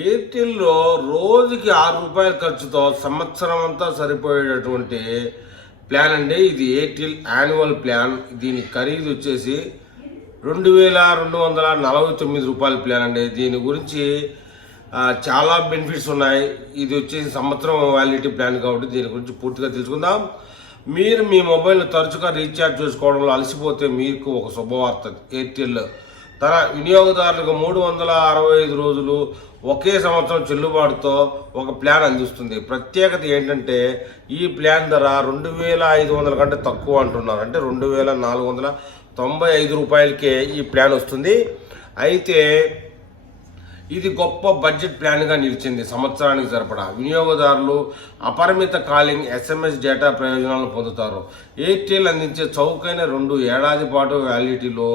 ఎయిర్టెల్లో రోజుకి ₹6 ఖర్చుతో సంవత్సరం అంతా సరిపోయేటటువంటి ప్లాన్ అండి. ఇది ఎయిర్టెల్ యాన్యువల్ ప్లాన్. దీని ఖరీదు వచ్చేసి ₹2249 ప్లాన్ అండి. దీని గురించి చాలా బెనిఫిట్స్ ఉన్నాయి. ఇది వచ్చేసి సంవత్సరం వ్యాలిడిటీ ప్లాన్ కాబట్టి దీని గురించి పూర్తిగా తెలుసుకుందాం. మీరు మీ మొబైల్ను తరచుగా రీఛార్జ్ చేసుకోవడంలో అలసిపోతే మీకు ఒక శుభవార్త. ఎయిర్టెల్ తన వినియోగదారులకు 365 రోజులు ఒకే సంవత్సరం చెల్లుబాటుతో ఒక ప్లాన్ అందిస్తుంది. ప్రత్యేకత ఏంటంటే ఈ ప్లాన్ ధర 2500 కంటే తక్కువ అంటున్నారు. అంటే ₹2495కే ఈ ప్లాన్ వస్తుంది. అయితే ఇది గొప్ప బడ్జెట్ ప్లాన్గా నిలిచింది. సంవత్సరానికి సరిపడా వినియోగదారులు అపరిమిత కాలింగ్, SMS డేటా ప్రయోజనాలను పొందుతారు. ఎయిర్టెల్ అందించే చౌకైన 2 ఏడాది పాటు వ్యాలిడిటీలో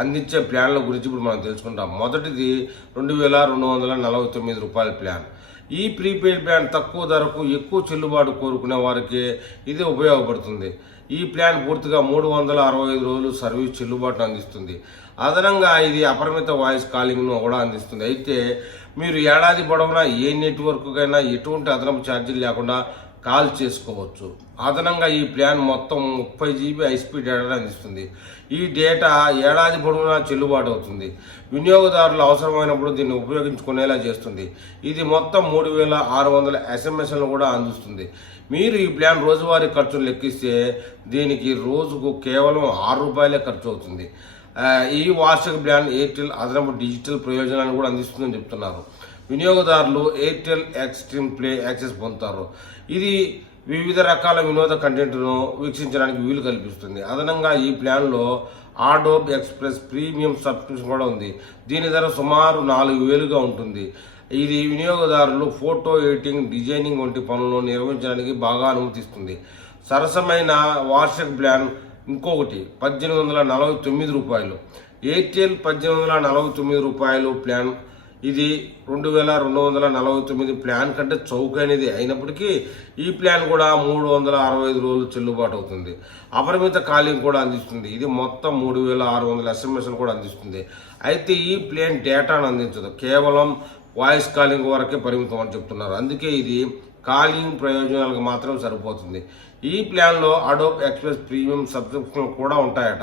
అందించే ప్లాన్ల గురించి ఇప్పుడు మనం తెలుసుకుంటాం. మొదటిది ₹2249 ప్లాన్. ఈ ప్రీపెయిడ్ ప్లాన్ తక్కువ ధరకు ఎక్కువ చెల్లుబాటు కోరుకునే వారికి ఇది ఉపయోగపడుతుంది. ఈ ప్లాన్ పూర్తిగా 365 రోజులు సర్వీస్ చెల్లుబాటును అందిస్తుంది. అదనంగా ఇది అపరిమిత వాయిస్ కాలింగ్ను కూడా అందిస్తుంది. అయితే మీరు ఏడాది పొడవునా ఏ నెట్వర్క్కైనా ఎటువంటి అదనపు ఛార్జీలు లేకుండా కాల్ చేసుకోవచ్చు. అదనంగా ఈ ప్లాన్ మొత్తం 30 GB హైస్పీడ్ డేటాను అందిస్తుంది. ఈ డేటా ఏడాది పొడవునా చెల్లుబాటు అవుతుంది. వినియోగదారులు అవసరమైనప్పుడు దీన్ని ఉపయోగించుకునేలా చేస్తుంది. ఇది మొత్తం 3600 SMSలను కూడా అందిస్తుంది. మీరు ఈ ప్లాన్ రోజువారీ ఖర్చును లెక్కిస్తే దీనికి రోజుకు కేవలం ₹6 ఖర్చు అవుతుంది. ఈ వార్షిక ప్లాన్ ఎయిర్టెల్ అదనపు డిజిటల్ ప్రయోజనాలను కూడా అందిస్తుందని చెప్తున్నారు. వినియోగదారులు ఎయిర్టెల్ ఎక్స్ట్రీమ్ ప్లే యాక్సెస్ పొందుతారు. ఇది వివిధ రకాల వినోద కంటెంట్ను వీక్షించడానికి వీలు కల్పిస్తుంది. అదనంగా ఈ ప్లాన్లో అడోబ్ ఎక్స్ప్రెస్ ప్రీమియం సబ్స్క్రిప్షన్ కూడా ఉంది. దీని ధర సుమారు ₹4000గా ఉంటుంది. ఇది వినియోగదారులు ఫోటో ఎడిటింగ్, డిజైనింగ్ వంటి పనులను నిర్వహించడానికి బాగా అనుమతిస్తుంది. సరసమైన వార్షిక ప్లాన్ ఇంకొకటి ₹1849. Airtel ₹1849 plan. ఇది 2249 ప్లాన్ కంటే చౌకైనది అయినప్పటికీ ఈ ప్లాన్ కూడా 365 రోజులు చెల్లుబాటు అవుతుంది. అపరిమిత కాలింగ్ కూడా అందిస్తుంది. ఇది మొత్తం 3600 SMS కూడా అందిస్తుంది. అయితే ఈ ప్లాన్ డేటాను అందించదు, కేవలం వాయిస్ కాలింగ్ వరకే పరిమితం అని చెప్తున్నారు. అందుకే ఇది కాలింగ్ ప్రయోజనాలకు మాత్రం సరిపోతుంది. ఈ ప్లాన్లో అడోబ్ ఎక్స్ప్రెస్ ప్రీమియం సబ్స్క్రిప్షన్ కూడా ఉంటాయట.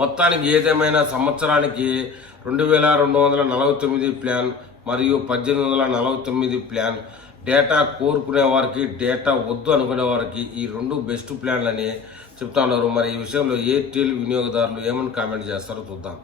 మొత్తానికి ఏదేమైనా సంవత్సరానికి 2249 ప్లాన్ మరియు 1849 ప్లాన్. డేటా కోరుకునే వారికి, డేటా వద్దు అనుకునే వారికి ఈ 2 బెస్ట్ ప్లాన్లని చెప్తా ఉన్నారు. మరి ఈ విషయంలో ఎయిర్టెల్ వినియోగదారులు ఏమని కామెంట్ చేస్తారో చూద్దాం.